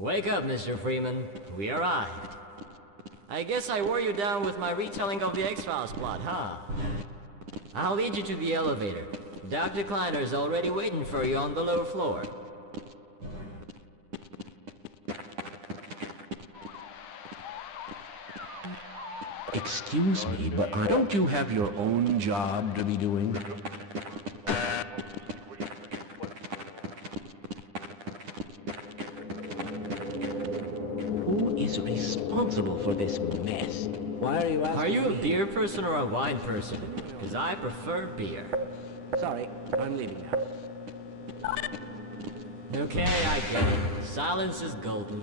Wake up, Mr. Freeman. We arrived. I guess I wore you down with my retelling of the X-Files plot, huh? I'll lead you to the elevator. Dr. Kleiner's already waiting for you on the lower floor. Excuse me, but don't you have your own job to be doing? Who is responsible for this mess? Why are you asking Are you a me? beer person or a wine person? Because I prefer beer. Sorry, I'm leaving now. Okay, I get it. Silence is golden.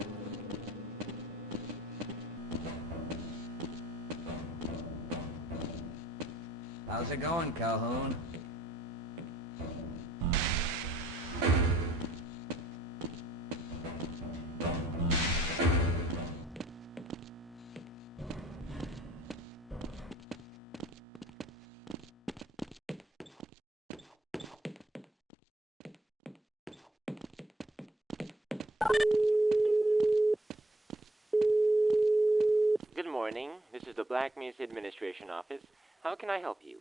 How's it going, Calhoun? Good morning. This is the Black Mesa Administration Office. How can I help you?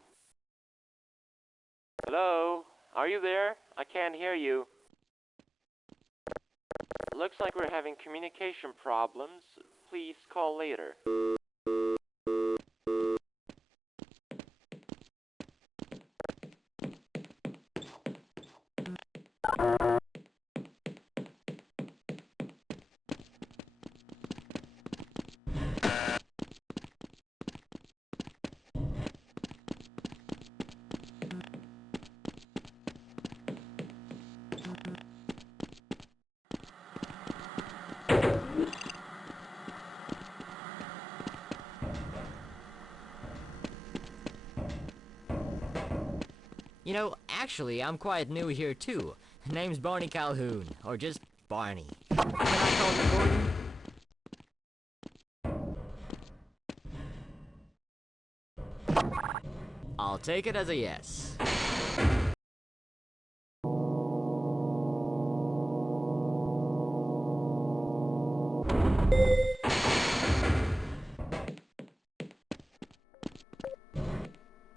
Hello? Are you there? I can't hear you. Looks like we're having communication problems. Please call later. You know, actually, I'm quite new here too. Name's Barney Calhoun, or just Barney. Can I call you Gordon? I'll take it as a yes.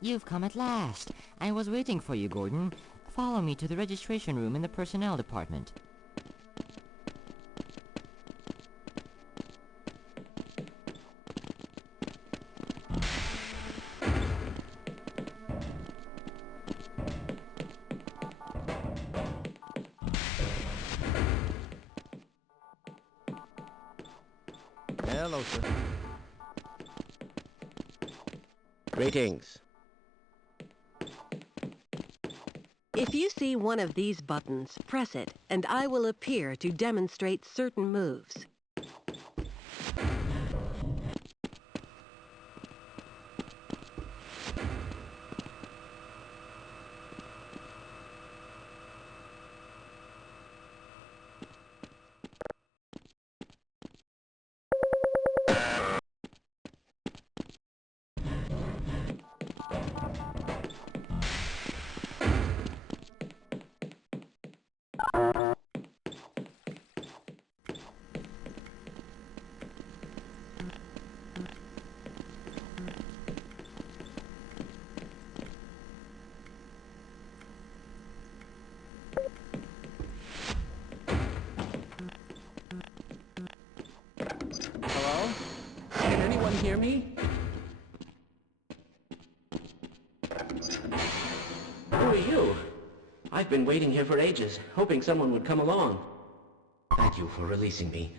You've come at last. I was waiting for you, Gordon. Follow me to the registration room in the personnel department. Hello, sir. Greetings. If you see one of these buttons, press it, and I will appear to demonstrate certain moves. Hello? Can anyone hear me? Who are you? I've been waiting here for ages, hoping someone would come along. Thank you for releasing me.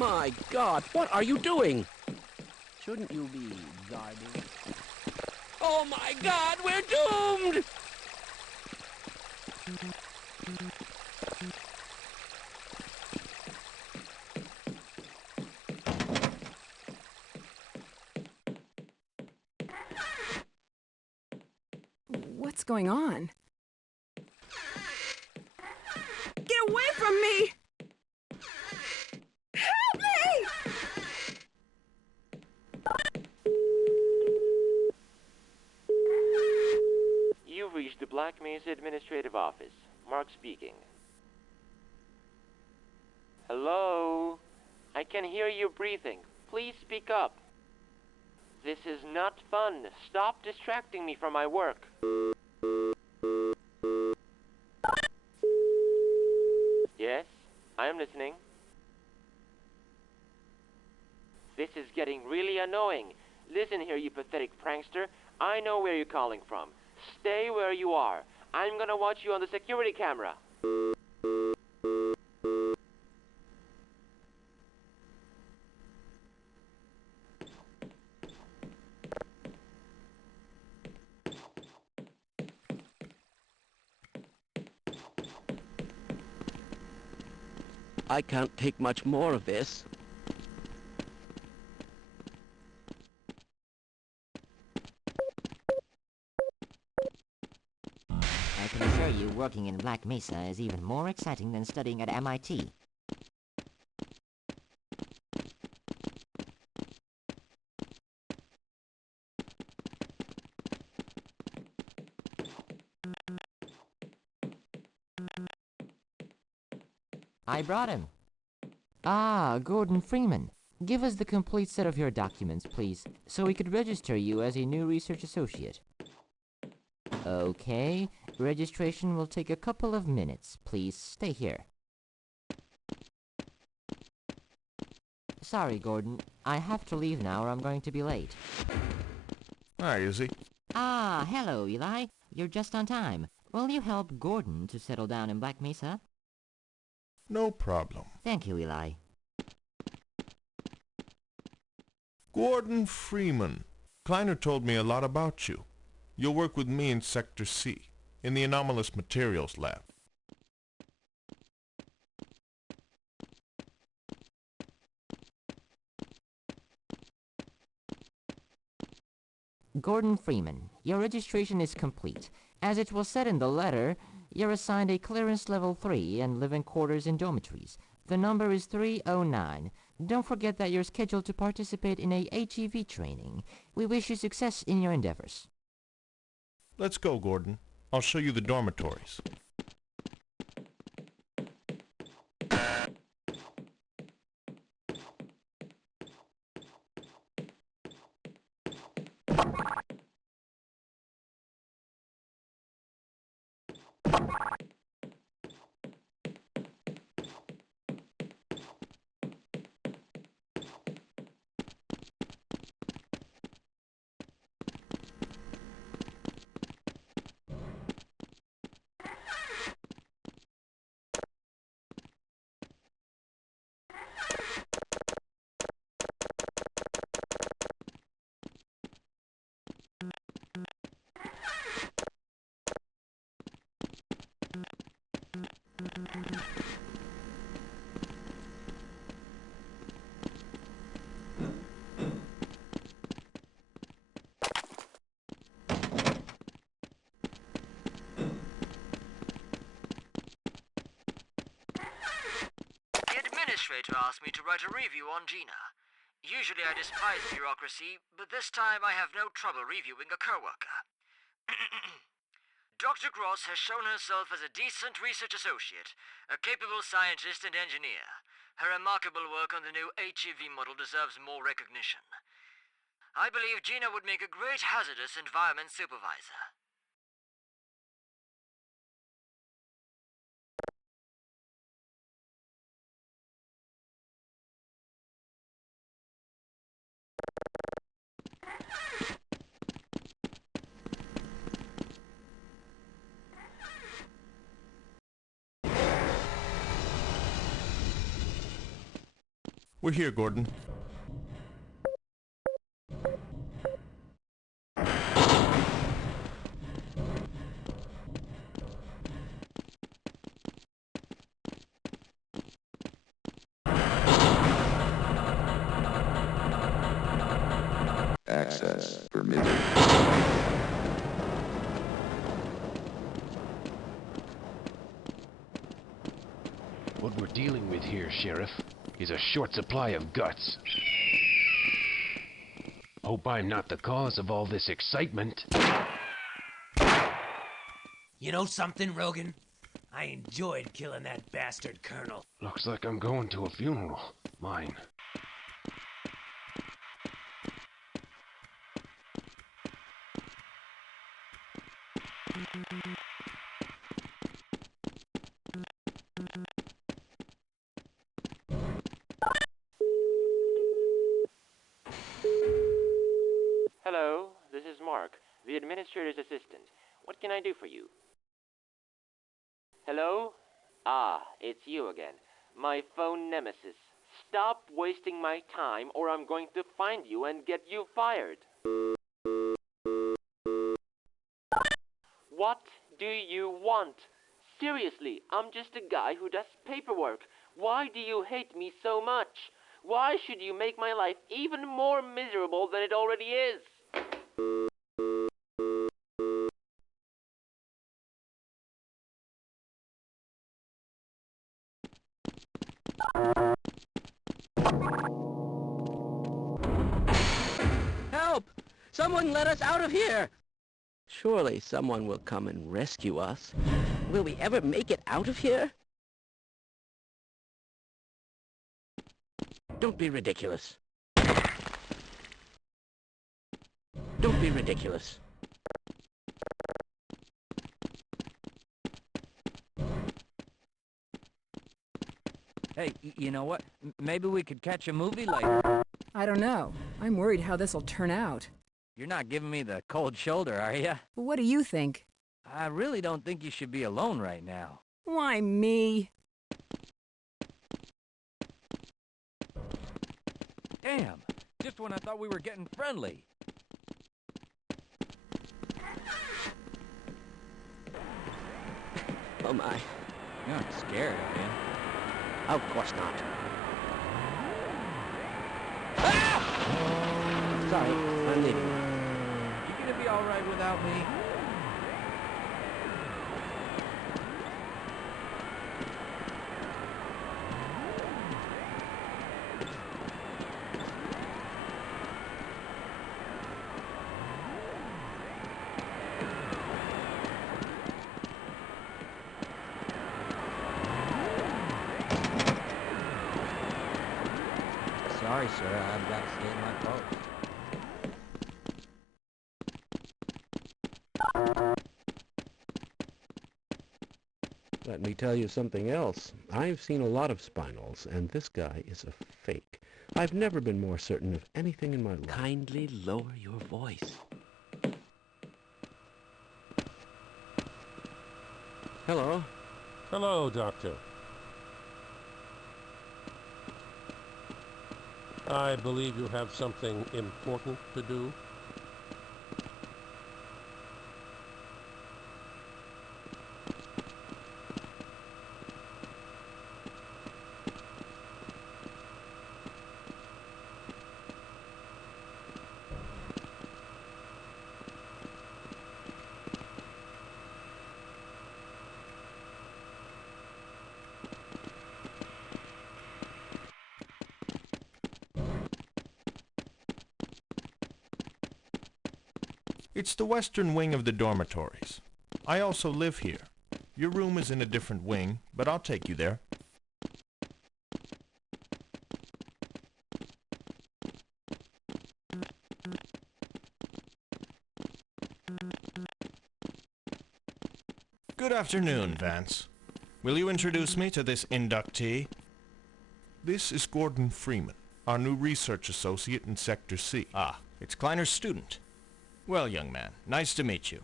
My God, what are you doing? Shouldn't you be guarding? Oh my God, we're doomed! What's going on? Get away from me! Help me! You've reached the Black Mesa Administrative Office. Mark speaking. Hello? I can hear you breathing. Please speak up. This is not fun. Stop distracting me from my work. Yes, I am listening. This is getting really annoying. Listen here, you pathetic prankster. I know where you're calling from. Stay where you are. I'm gonna watch you on the security camera. I can't take much more of this. I can assure you working in Black Mesa is even more exciting than studying at MIT. I brought him. Ah, Gordon Freeman. Give us the complete set of your documents, please, so we could register you as a new research associate. Okay, registration will take a couple of minutes. Please stay here. Sorry, Gordon. I have to leave now or I'm going to be late. Hi, Izzy. Ah, hello, Eli. You're just on time. Will you help Gordon to settle down in Black Mesa? No problem. Thank you, Eli. Gordon Freeman. Kleiner told me a lot about you. You'll work with me in Sector C, in the Anomalous Materials Lab. Gordon Freeman, your registration is complete. As it was said in the letter, you're assigned a clearance level 3 and live in quarters in dormitories. The number is 309. Don't forget that you're scheduled to participate in a HEV training. We wish you success in your endeavors. Let's go, Gordon. I'll show you the dormitories. The administrator asked me to write a review on Gina. Usually I despise bureaucracy, but this time I have no trouble reviewing a co-worker. Dr. Gross has shown herself as a decent research associate, a capable scientist and engineer. Her remarkable work on the new HEV model deserves more recognition. I believe Gina would make a great hazardous environment supervisor. We're here, Gordon. Access permitted. What we're dealing with here, Sheriff, is a short supply of guts. Hope I'm not the cause of all this excitement. You know something, Rogan? I enjoyed killing that bastard Colonel. Looks like I'm going to a funeral. Mine. Hello, this is Mark, the administrator's assistant. What can I do for you? Hello? Ah, it's you again. My phone nemesis. Stop wasting my time or I'm going to find you and get you fired. What do you want? Seriously, I'm just a guy who does paperwork. Why do you hate me so much? Why should you make my life even more miserable than it already is? Help! Someone let us out of here! Surely someone will come and rescue us. Will we ever make it out of here? Don't be ridiculous. Don't be ridiculous. Hey, you know what? Maybe we could catch a movie later. I don't know. I'm worried how this'll turn out. You're not giving me the cold shoulder, are you? What do you think? I really don't think you should be alone right now. Why me? Damn! Just when I thought we were getting friendly. Oh my. You're not scared, are you? Of course not. Sorry, I'm leaving. You gonna be alright without me? Sorry, sir. I've got to stay in my post. Let me tell you something else. I've seen a lot of spinals, and this guy is a fake. I've never been more certain of anything in my life. Kindly lower your voice. Hello? Hello, Doctor. I believe you have something important to do. It's the western wing of the dormitories. I also live here. Your room is in a different wing, but I'll take you there. Good afternoon, Vance. Will you introduce me to this inductee? This is Gordon Freeman, our new research associate in Sector C. Ah, it's Kleiner's student. Well, young man, nice to meet you.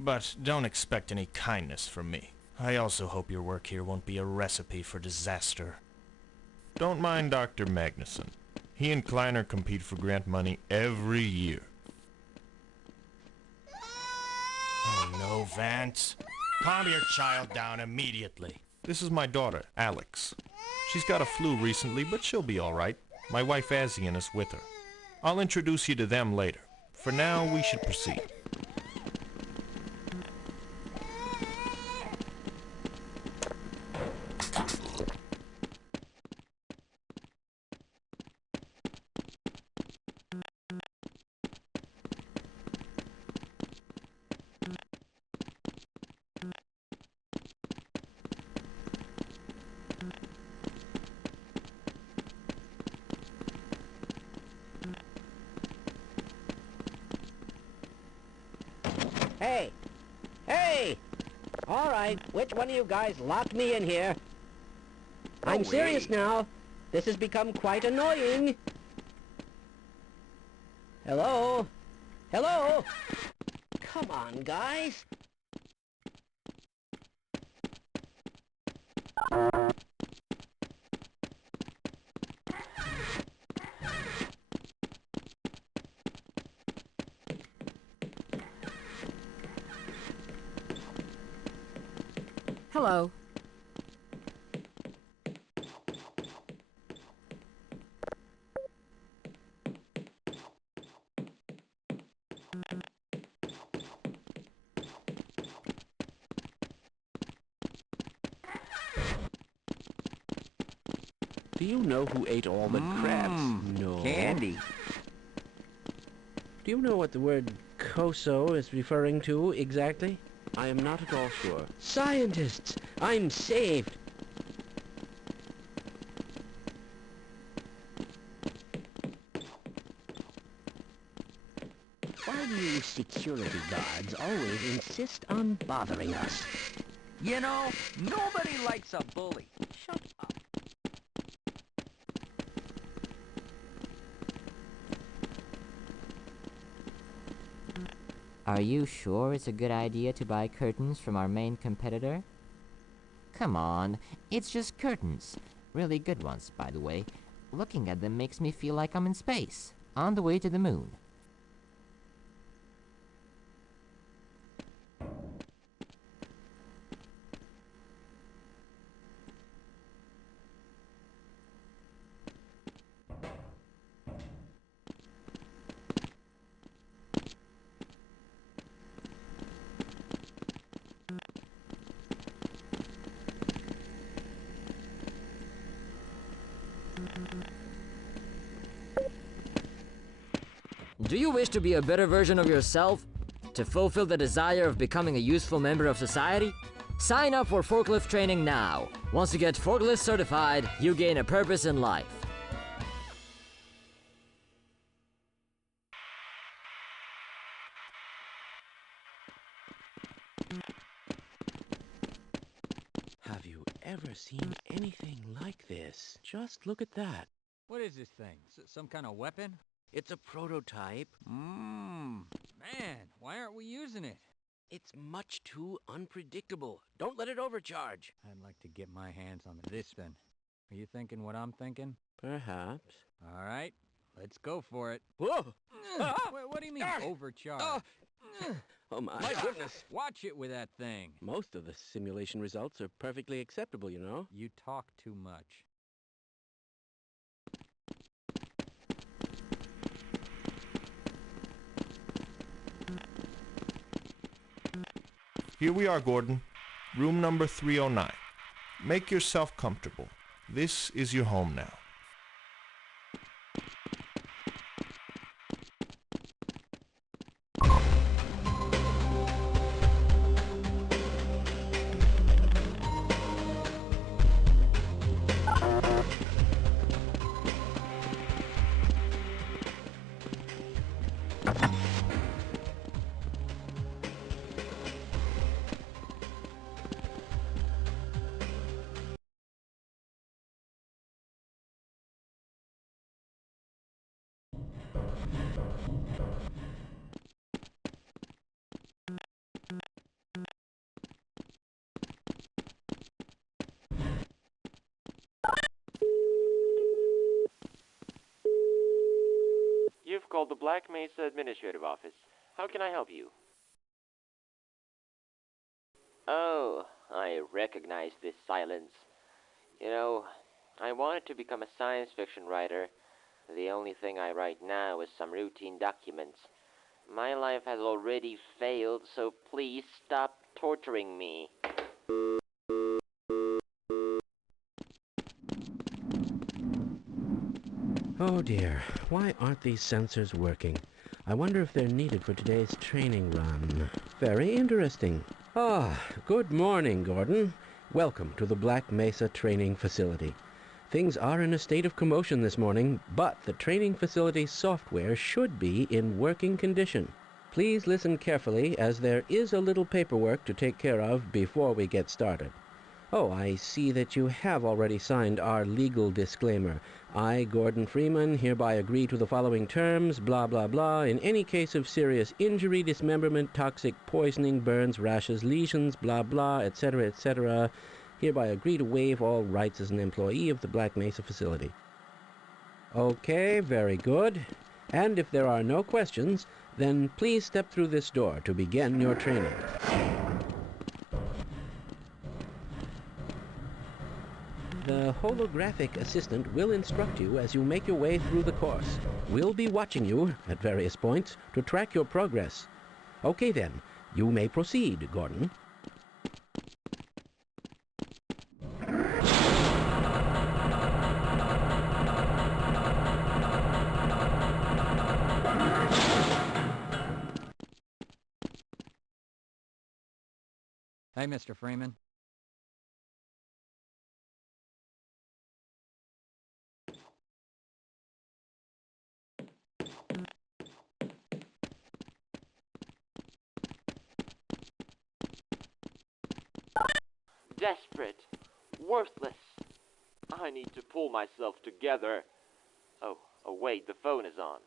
But don't expect any kindness from me. I also hope your work here won't be a recipe for disaster. Don't mind Dr. Magnuson. He and Kleiner compete for grant money every year. Oh no, Vance. Calm your child down immediately. This is my daughter, Alex. She's got a flu recently, but she'll be all right. My wife Azian is with her. I'll introduce you to them later. For now, we should proceed. Hey! Hey! All right, which one of you guys locked me in here? I'm serious now. This has become quite annoying. Hello? Hello? Come on, guys. Hello. Do you know who ate all the crabs? No. Candy. Do you know what the word COSO is referring to exactly? I am not at all sure. Scientists! I'm saved! Why do you security guards always insist on bothering us? You know, nobody likes a bully. Shut up. Are you sure it's a good idea to buy curtains from our main competitor? Come on, it's just curtains. Really good ones, by the way. Looking at them makes me feel like I'm in space, on the way to the moon. Do you wish to be a better version of yourself? To fulfill the desire of becoming a useful member of society? Sign up for forklift training now. Once you get forklift certified, you gain a purpose in life. Have you ever seen anything like this? Just look at that. What is this thing? Some kind of weapon? It's a prototype. Man, why aren't we using it? It's much too unpredictable. Don't let it overcharge. I'd like to get my hands on this then. Are you thinking what I'm thinking? Perhaps. All right, let's go for it. Whoa! What do you mean, overcharge? Oh my goodness. Watch it with that thing. Most of the simulation results are perfectly acceptable, you know. You talk too much. Here we are, Gordon. Room number 309. Make yourself comfortable. This is your home now. called the Black Mesa Administrative Office. How can I help you? Oh, I recognize this silence. You know, I wanted to become a science fiction writer. The only thing I write now is some routine documents. My life has already failed, so please stop torturing me. Oh dear, why aren't these sensors working? I wonder if they're needed for today's training run. Very interesting. Ah, good morning, Gordon. Welcome to the Black Mesa Training Facility. Things are in a state of commotion this morning, but the training facility's software should be in working condition. Please listen carefully, as there is a little paperwork to take care of before we get started. Oh, I see that you have already signed our legal disclaimer. I, Gordon Freeman, hereby agree to the following terms, blah, blah, blah. In any case of serious injury, dismemberment, toxic poisoning, burns, rashes, lesions, blah, blah, etc., hereby agree to waive all rights as an employee of the Black Mesa facility. Okay, very good. And if there are no questions, then please step through this door to begin your training. The holographic assistant will instruct you as you make your way through the course. We'll be watching you at various points to track your progress. Okay then, you may proceed, Gordon. Hey, Mr. Freeman. Desperate. Worthless. I need to pull myself together. Oh, wait, the phone is on.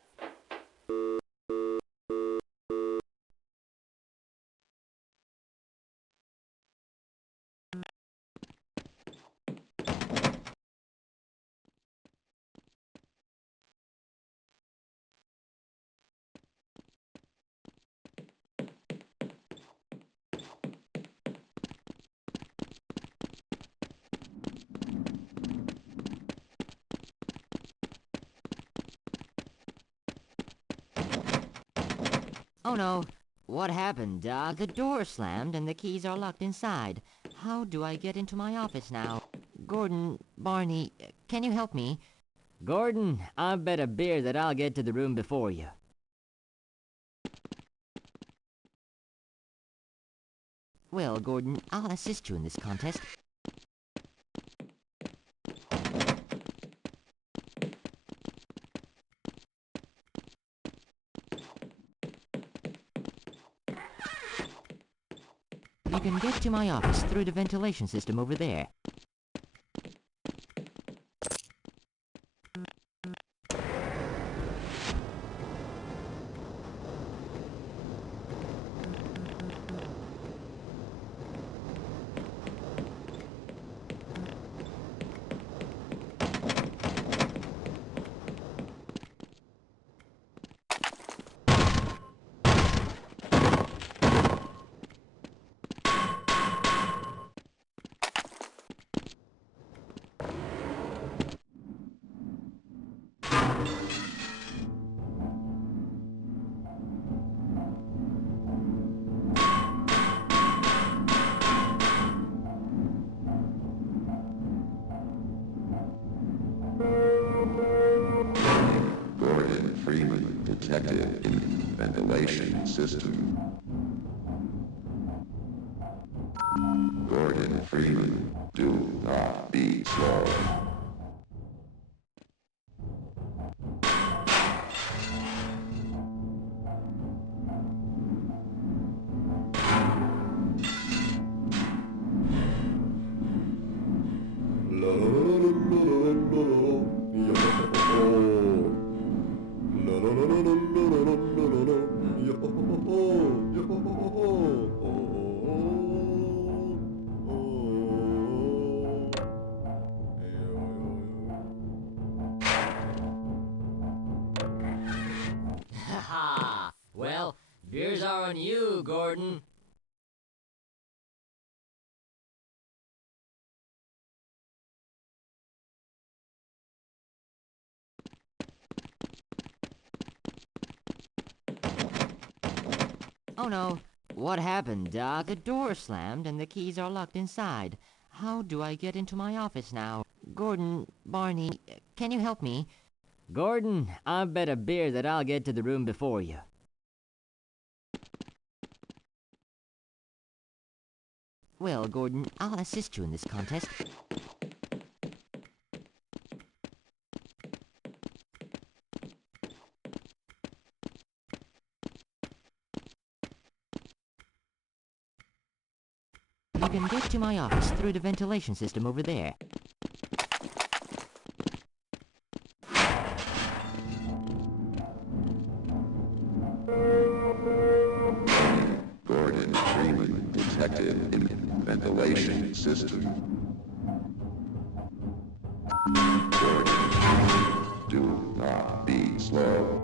Oh no. What happened, Doc? The door slammed and the keys are locked inside. How do I get into my office now? Gordon, Barney, can you help me? Gordon, I bet a beer that I'll get to the room before you. Well, Gordon, I'll assist you in this contest. You can get to my office through the ventilation system over there. Gordon Freeman, detective in the ventilation system. Gordon Freeman, do not be slow. are on you, Gordon. Oh no. What happened, Doc? The door slammed and the keys are locked inside. How do I get into my office now? Gordon, Barney, can you help me? Gordon, I bet a beer that I'll get to the room before you. Well, Gordon, I'll assist you in this contest. You can get to my office through the ventilation system over there. Gordon Freeman, detective in ventilation system. Gordon, do not be slow.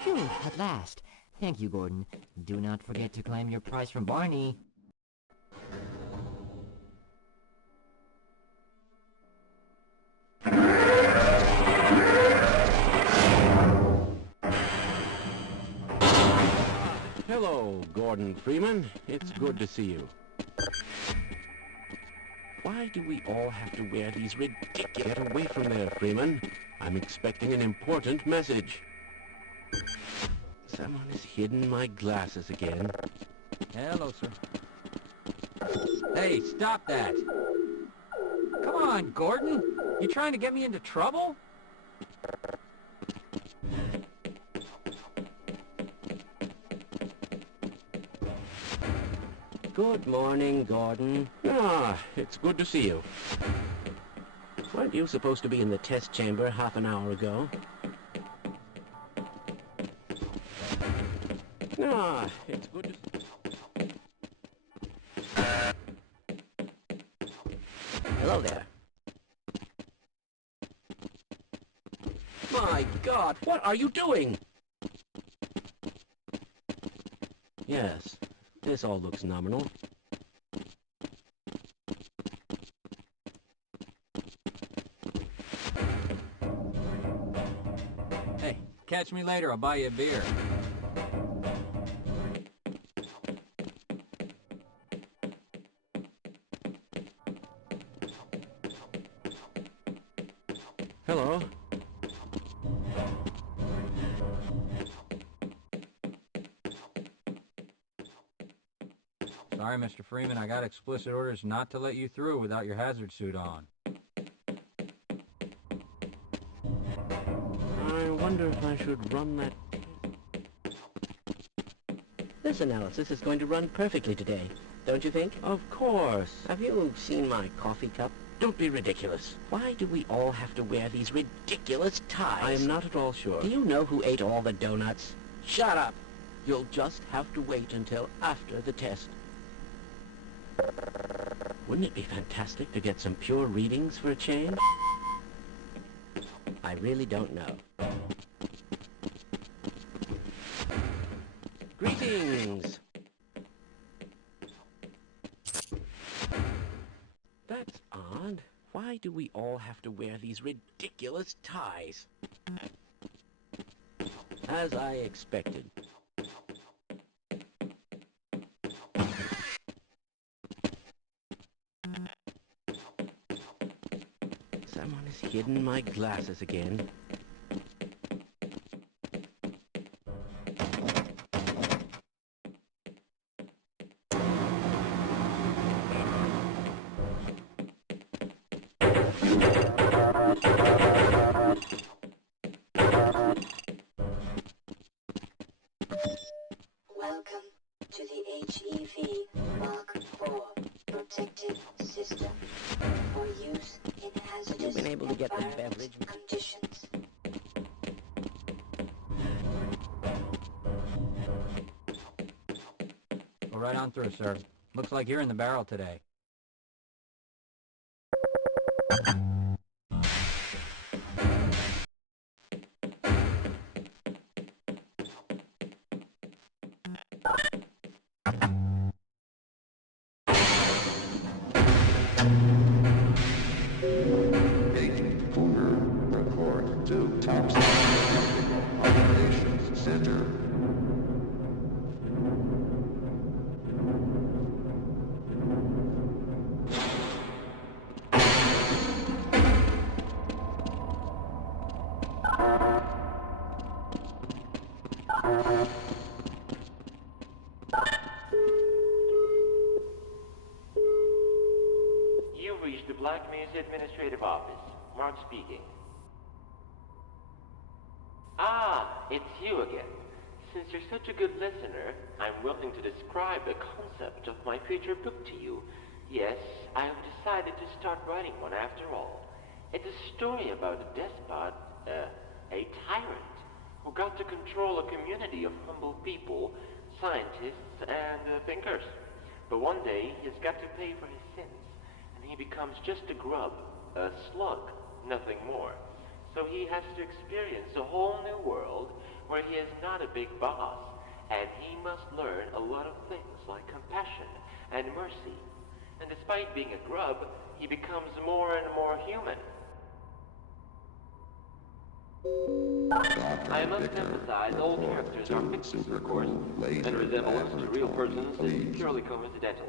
Phew, at last. Thank you, Gordon. Do not forget to claim your prize from Barney. Hello, Gordon Freeman. It's good to see you. Why do we all have to wear these ridiculous... Get away from there, Freeman. I'm expecting an important message. Someone has hidden my glasses again. Hello, sir. Hey, stop that! Come on, Gordon! You trying to get me into trouble? Good morning, Gordon. Ah, it's good to see you. Weren't you supposed to be in the test chamber half an hour ago? Ah, it's good to... Hello there. My God, what are you doing? Yes, this all looks nominal. Hey, catch me later, I'll buy you a beer. Hello. Sorry, Mr. Freeman, I got explicit orders not to let you through without your hazard suit on. I wonder if I should run that... This analysis is going to run perfectly today, don't you think? Of course. Have you seen my coffee cup? Don't be ridiculous. Why do we all have to wear these ridiculous ties? I am not at all sure. Do you know who ate all the donuts? Shut up! You'll just have to wait until after the test. Wouldn't it be fantastic to get some pure readings for a change? I really don't know. Greetings! That's odd. Why do we all have to wear these ridiculous ties? As I expected. Someone has hidden my glasses again. Welcome to the HEV Mark IV protective system for use in hazardous You've been able to get the beverage conditions. Go right on through, sir. Looks like you're in the barrel today. Report to Top Secret Operations Center. You've reached the Black Mesa Administrative Office. Mark speaking. Ah, it's you again. Since you're such a good listener, I'm willing to describe the concept of my future book to you. Yes, I have decided to start writing one after all. It's a story about a despot, a tyrant, who got to control a community of humble people, scientists, and thinkers. But one day, he's got to pay for his sins, and he becomes just a grub, a slug, nothing more. So he has to experience a whole new world where he is not a big boss, and he must learn a lot of things like compassion and mercy. And despite being a grub, he becomes more and more human. I must emphasize all characters are fictions, of course, and resemblance to real persons is purely coincidental.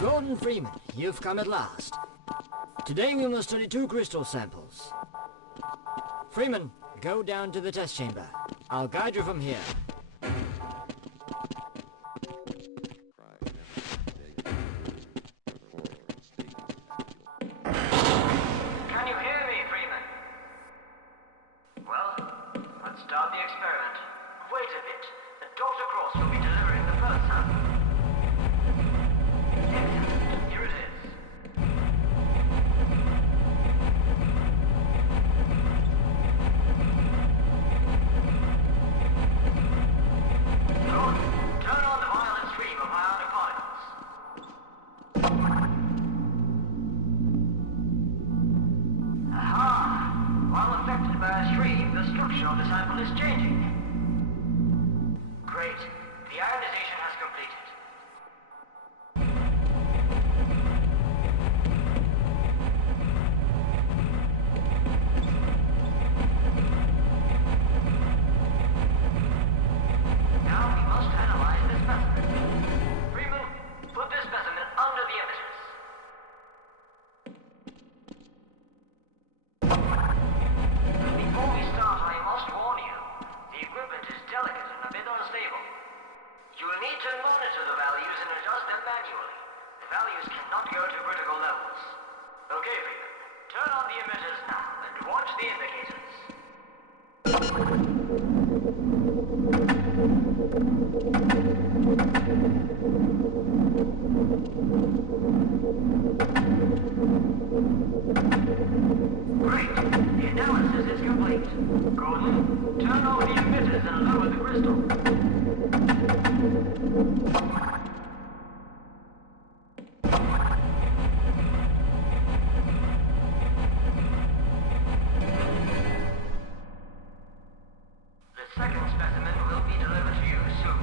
Gordon Freeman, you've come at last. Today we must study 2 crystal samples. Freeman, go down to the test chamber. I'll guide you from here. Can you hear me, Freeman? Well, let's start the experiment. Wait a bit. Dr. Cross will be delivering the first sample. Excellent. Here it is. Good. Turn on the violent stream of ionic particles. Aha! While affected by a stream, the structure of the sample is changing. Great. The ionization has completed. Now we must analyze the specimen. Freeman, put this specimen under the emitters. Before we start, I must warn you. The equipment is delicate and a bit unstable. You will need to monitor the values and adjust them manually. The values cannot go to critical levels. Okay, Freeman. Turn on the emitters now and watch the indicators. Great. The analysis is complete. Gordon, turn off the emitters and lower the crystal. The second specimen will be delivered to you soon.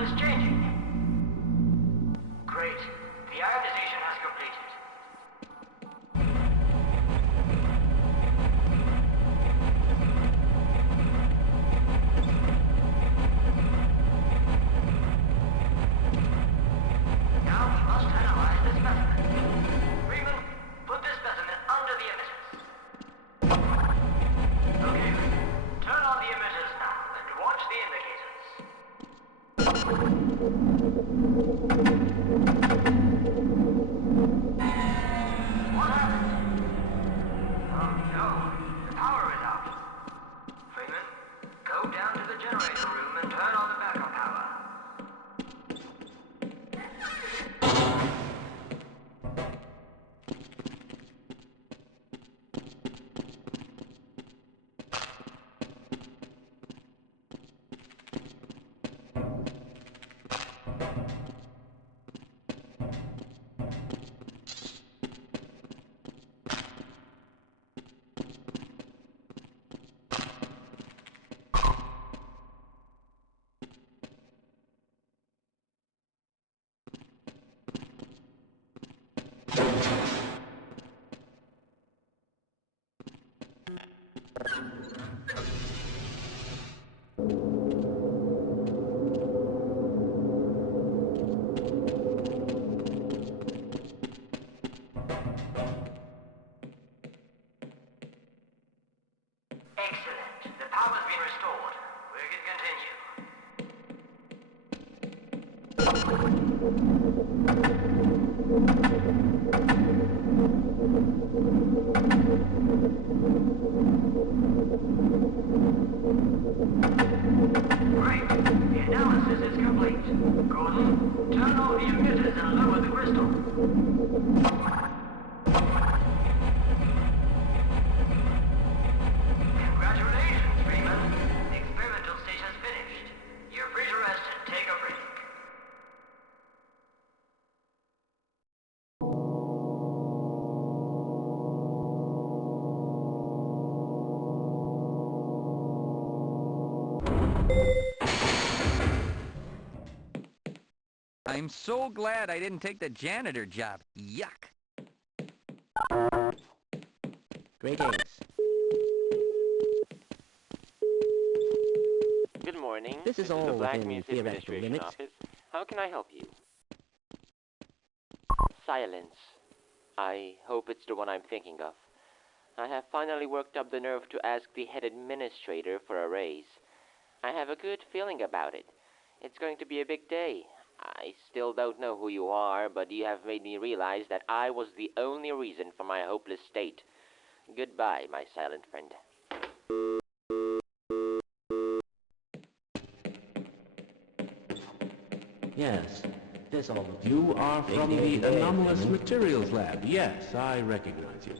model is changing. Great. The ionization has completed. Now we must analyze the specimen. Freeman, put this specimen under the emitters. Okay, turn on the emitters now and watch the indicators. What happened? Oh no, the power is out. Freeman, go down to the generator room and turn on the backup power. Excellent. The power's been restored. We can continue. Great. The analysis is complete. Gordon, turn off the emitters and lower the crystal. Congratulations, Freeman. The experimental stage has finished. You're free to rest and take a break. I'm so glad I didn't take the janitor job. Yuck. Greetings. Good morning. This is all the Black within Music theoretical Administration limits. Office. How can I help you? Silence. I hope it's the one I'm thinking of. I have finally worked up the nerve to ask the head administrator for a raise. I have a good feeling about it. It's going to be a big day. I still don't know who you are, but you have made me realize that I was the only reason for my hopeless state. Goodbye, my silent friend. Yes, this all of you are from the Anomalous Materials Lab. Yes, I recognize you.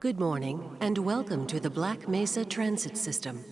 Good morning, and welcome to the Black Mesa Transit System.